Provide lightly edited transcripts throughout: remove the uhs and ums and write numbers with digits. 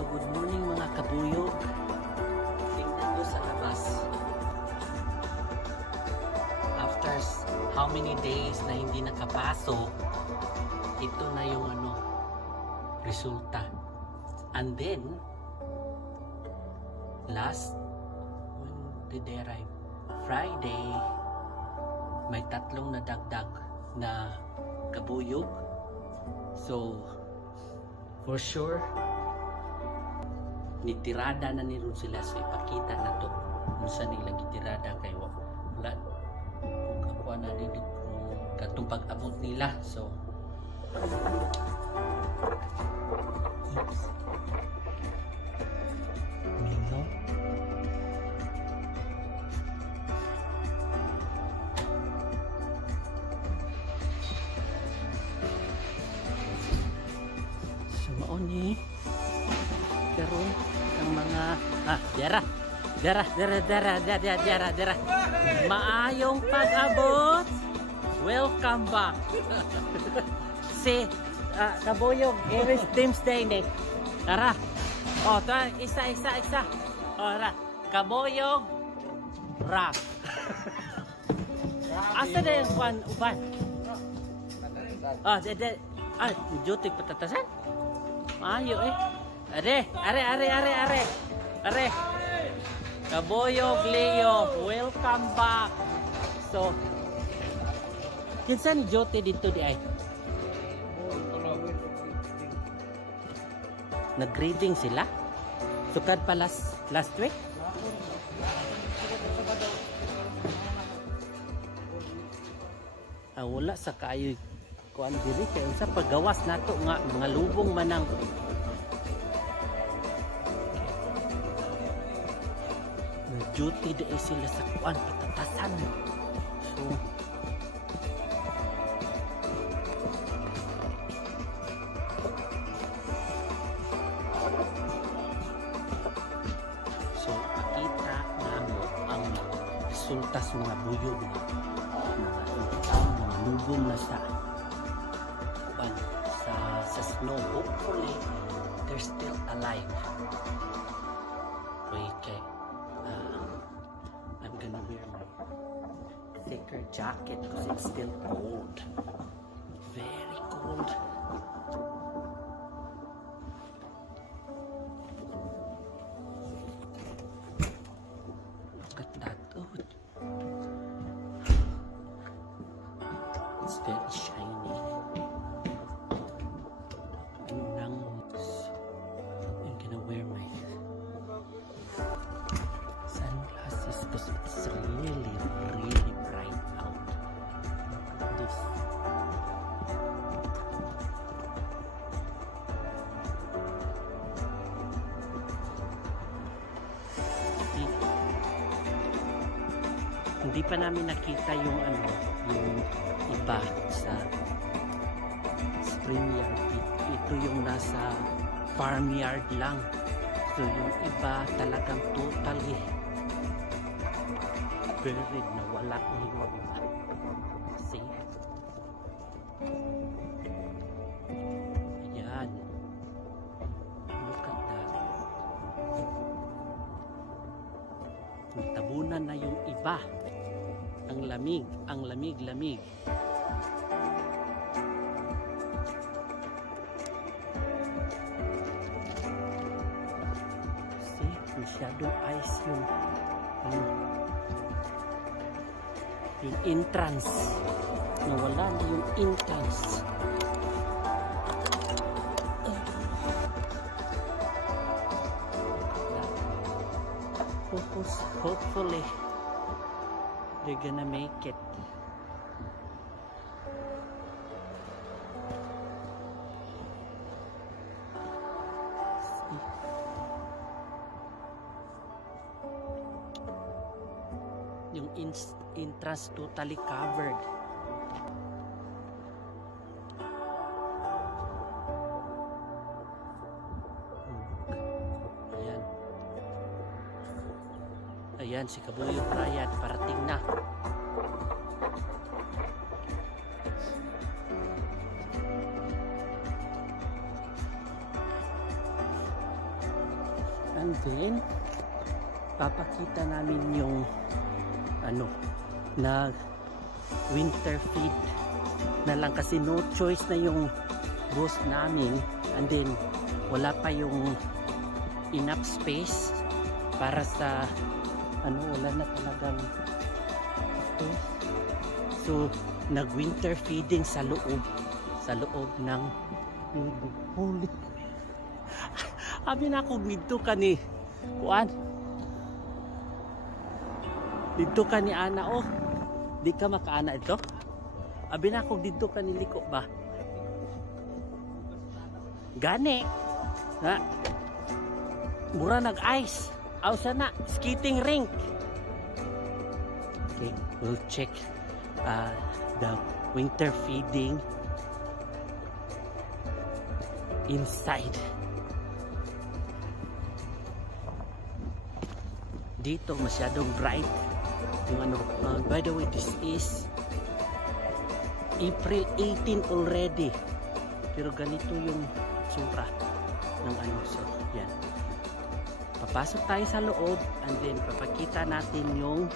So good morning mga kabuyog. Tingnan nyo sa labas. After how many days na hindi nakapasok, ito na yung resulta. And then last, when did they arrive? Friday, may tatlong nadagdag na kabuyog. So for sure nitirada na niron sila, so ipakita na to kung saan nila gitirada kay wala kakuha na din kung katong pag-abot nila. So oops, mingo. So mauni karon ang mga dara maayong pag-abot. Welcome back. Si kabuyog Eris Dimsday ni tara, isa ora kabuyog rap. Asa na yung kwan uban jutik patatasan maayo Are kabuyog Leo, welcome back. So kinsa ni Jote dito di ay nag-grading sila sukad pa last week. Wala sa kaayo kuan diri kay unsa paggawas nato nga mga lubong manang duty de sila sa kuan patatasan. So pakita namo ang resulta sa mga buyog na mga lubong na sa kuan sa snow. Hopefully they're still alive. Okay. I'm gonna wear my thicker jacket because it's still cold. Very cold. Look at that. Oh, it's very shiny. I'm gonna wear my sunglasses because it's really bright out. This hindi pa namin nakita yung yung iba sa spring yard. Ito yung nasa farm yard lang. So yung iba talagang totally buried na wala yung iba. See? Ayan. Look at that. Natabunan na yung iba. Ang lamig. See? Masyadong ice yung entrance. Nawala na yung entrance. Hopefully they're gonna make it. Yung entrance totally covered. Ayan si Kabuyog Rayat parating na. And then papakita namin yung na winter feed na lang kasi no choice na yung boss namin, and then wala pa yung enough space para sa wala na talagang space, so nag winter feeding sa loob ng holy abi na ako dito kani kuan dito kani ana di ka makaana ito abi na ako dito kani liko ba gani na mura nag ice aw sana skating rink. Okay, we'll check the winter feeding inside. Dito masyadong bright yung by the way, this is April 18 already, pero ganito yung tsura ng so yan, papasok tayo sa loob and then papakita natin yung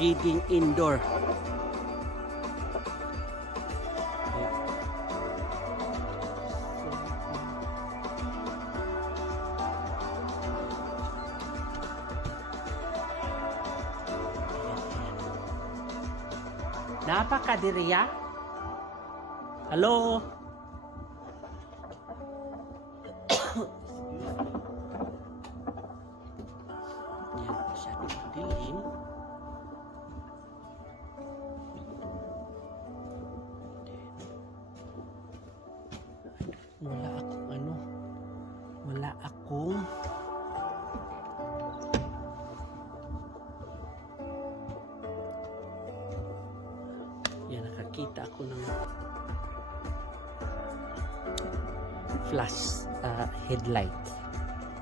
feeding indoor. Napakadiriya. Hello. Yan, masyadong dilim. Wala akong nakakita ako ng flash headlight.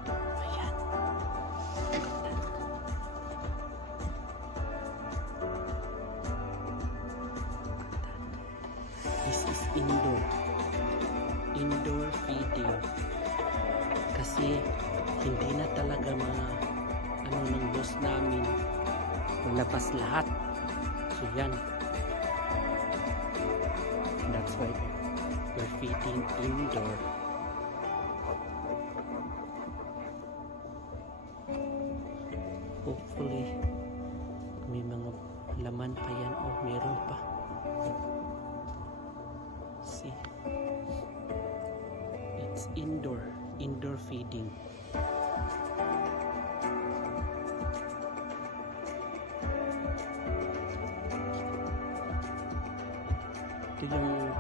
Ayan. This is indoor feeding kasi hindi na talaga ng boss namin malabas lahat, so yan. That's why we're feeding indoor. Hopefully, may mga laman pa yan. Meron pa. See? It's indoor feeding. Ito yung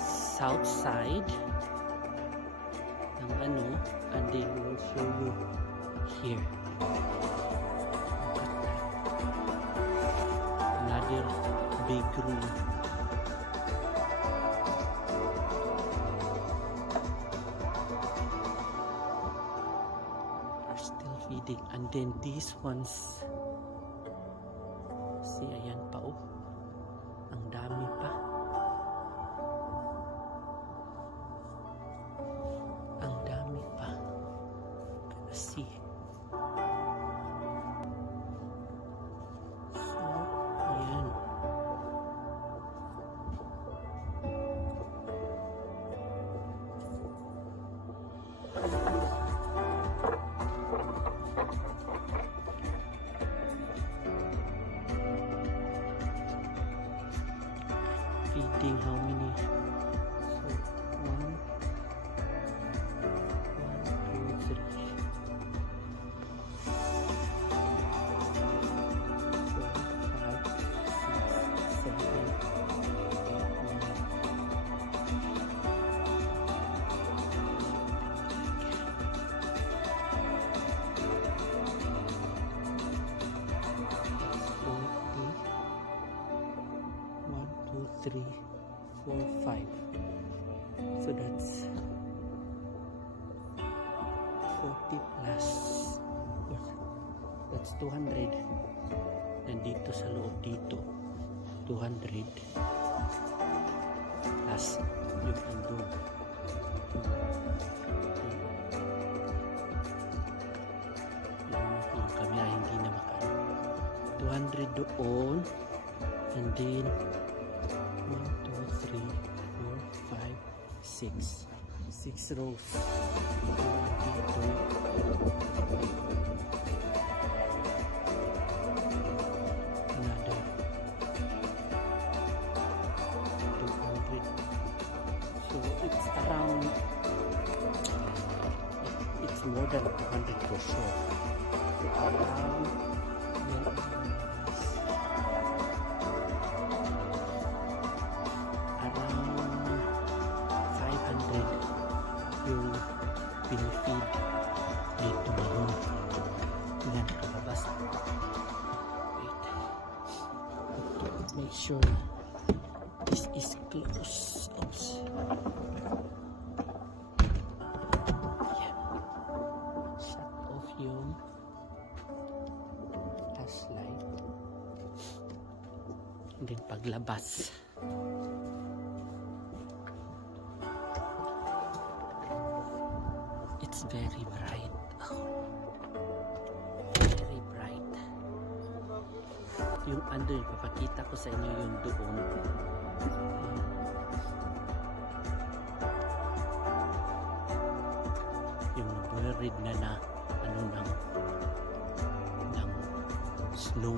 south side ng and then we'll show you here. Another big room. We're still feeding, and then these ones, see, ayan pa ang dami pa. See. So, ayan. Feeding how many? So, 1, 2, 3. Three, 4, 5. So that's 40 plus. That's 200. And dito sa loob dito 200 plus yung andun. 200 doon. And then 1, 2, 3, 4, 5, 6. 6 rows. Dito. Another 200. So it's around, it's more than 200 for sure. So around yung pinifeed dito ngayon. Yan, kalabas. Wait. Make sure this is close. Oops. Yan. Shut off yung flashlight. And then paglabas. It's very bright. Oh. Very bright. Yung ando, ipapakita ko sa inyo yung doon. Yung buried na ano ng snow.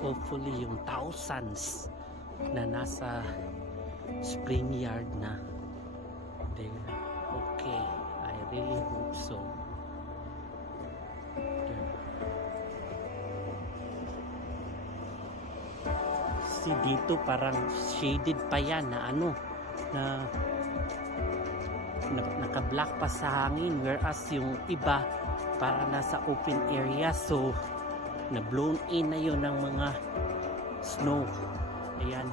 Hopefully yung thousands na nasa spring yard na, they're okay. I really hope so. See, dito parang shaded pa yan na ano, na naka-black pa sa hangin, whereas yung iba para nasa open area, so na blown in na yun ng mga snow. Ayan.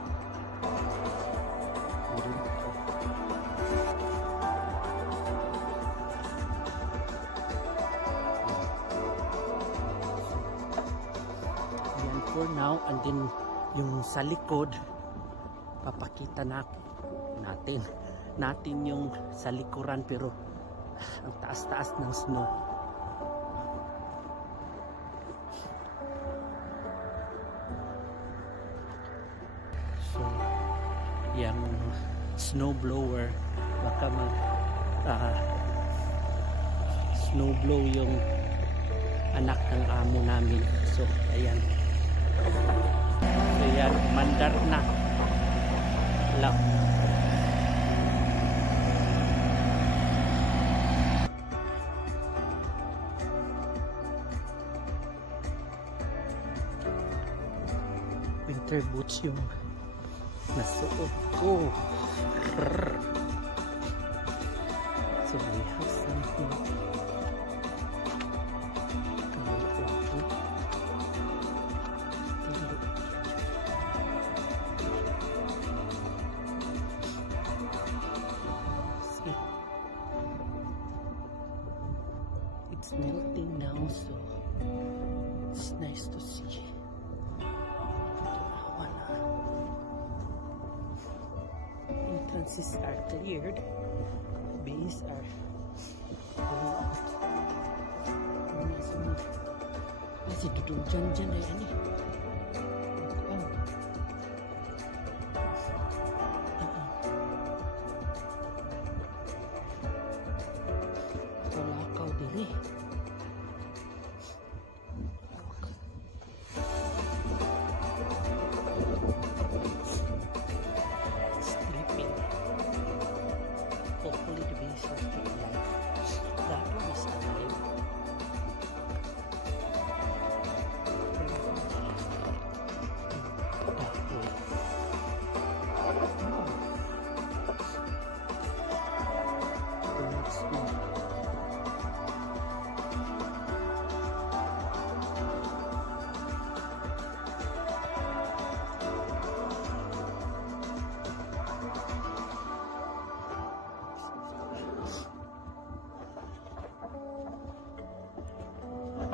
Ayan for now. And then yung sa likod, papakita natin yung sa likuran, pero ang taas-taas ng snow. Yung snow blower baka mag snow blow yung anak ng amo namin. So ayan, mandar na lang. Winter boots yung nasuot ko. So we have something. See, it's melting now, so it's nice to see. Entrances are cleared. Bees are going out. Masih duduk dyan ay ani. Wala kau diri. Hopefully the bees are still alive. That one is alive.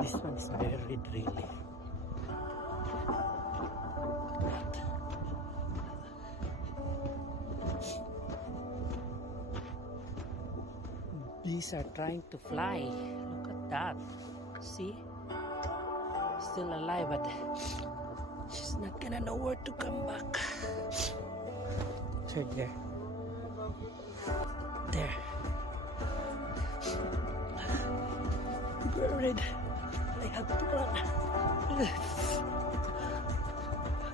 This one is buried really. Bees are trying to fly. Look at that. See? Still alive, but she's not gonna know where to come back. It's right there. There. Buried. I have to run.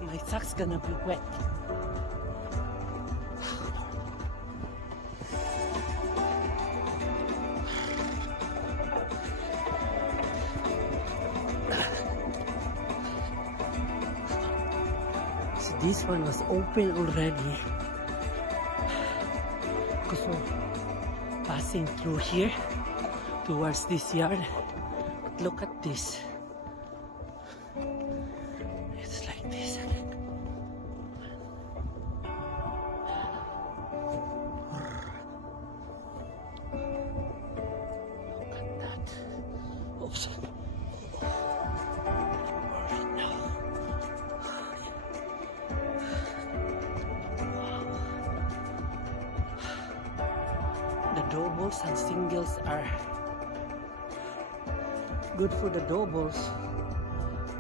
My sock's gonna be wet. This one was open already. So passing through here towards this yard. But look at this. It's like this. Look at that. Oops. Doubles and singles are good for the doubles,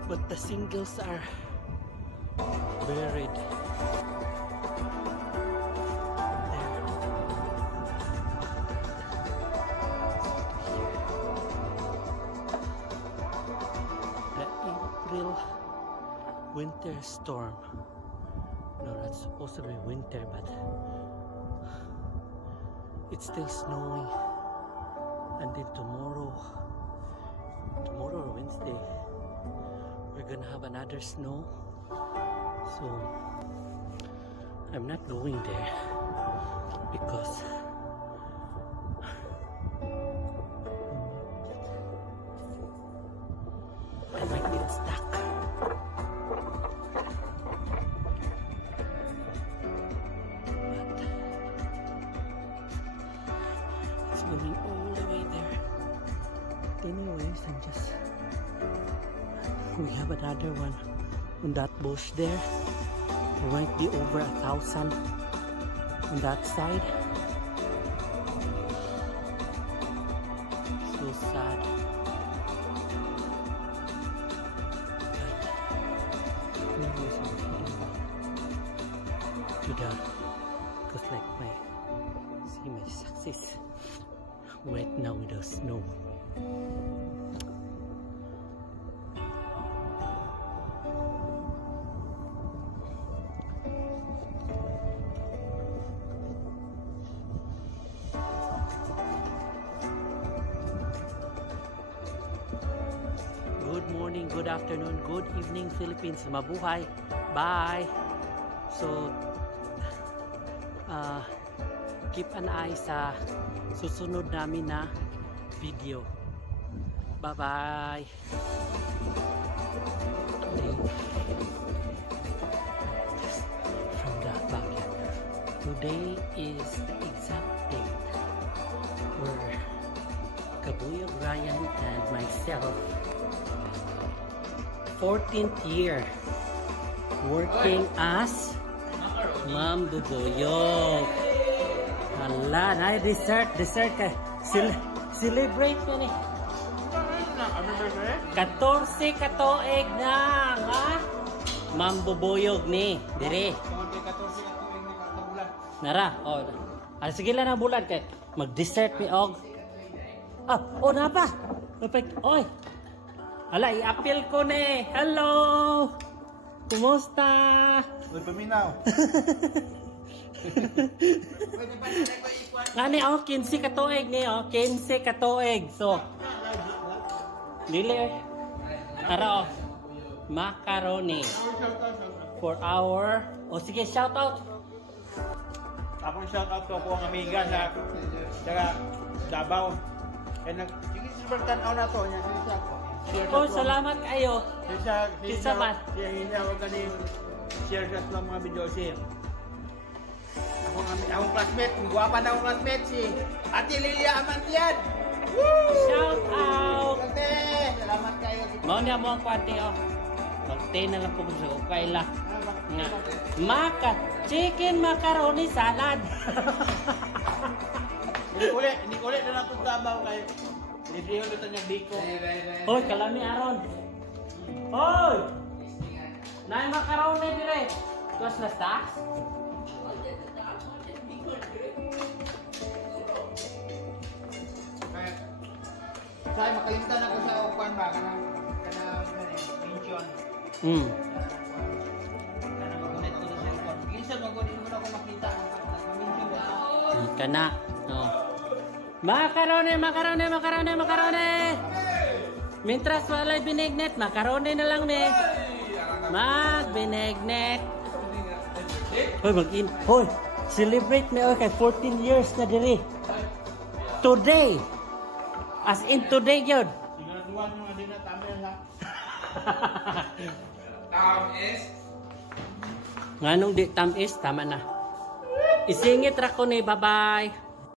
but the singles are buried. There. The April winter storm. No, that's supposed to be winter, but it's still snowing until tomorrow or Wednesday we're gonna have another snow, so I'm not going there because I might get stuck. Going all the way there. Anyways, we have another one on that bush there. There might be over 1,000 on that side. So sad. But anyways, I'm heading back to the, because like my success wet now with the snow. Good morning, good afternoon, good evening Philippines. Mabuhay. Bye. So keep an eye sa susunod namin na video. Bye-bye. From the backyard. Today is the exact date where Kabuyog Ryan and myself 14th year working as Ma'am Buyog. Hala, na dessert kay celebrate ka ni. 14 katoeg na, ha? Ma'am Buyog ni, dire. Nara, oh. Sige lang na bulan kay mag-dessert mi og. Ah, oh na pa. Perfect. Oy. Hala, i-appeal ko ni. Hello. Kumusta? Good paminaw. Ngani oh 15 katuig ni oh 15 katuig. So dili ara oh macaroni for our sige shout out. Ako shout out ko ang amiga sa Davao. Kaya sige supertan na to nya sa Oh, salamat kayo. Siya wag gani share sa mga video siya. Akong classmate, guwapa na akong classmate si Ate Lilia Amantian. Shout out! Salamat kayo. Mau niya mo ang kwate oh. Mag-10 na lang po gusto ko. Kaila. Nga. Chicken macaroni salad. Hindi ulit na natin sabaw kayo. Hindi ulit niya biko. Hoy, kalami aron. Hoy! Nay macaroni dire. Tuwas na stocks? Saya makalimtan ako sa upan ba kana mention. Kana magunit ko sa cellphone. Minsan magunit mo na ako makita ang mention ba. Kana. Oh. Macaroni. Mintras walay binignet, macaroni na lang me. Binignet. Hoy, Hoy, celebrate me okay 14 years na diri. Today. As in today yun. Siguraduhan nyo nga din na tama yan ha. Nganong di tam is, tama na. Isingit ra ko ni, bye-bye.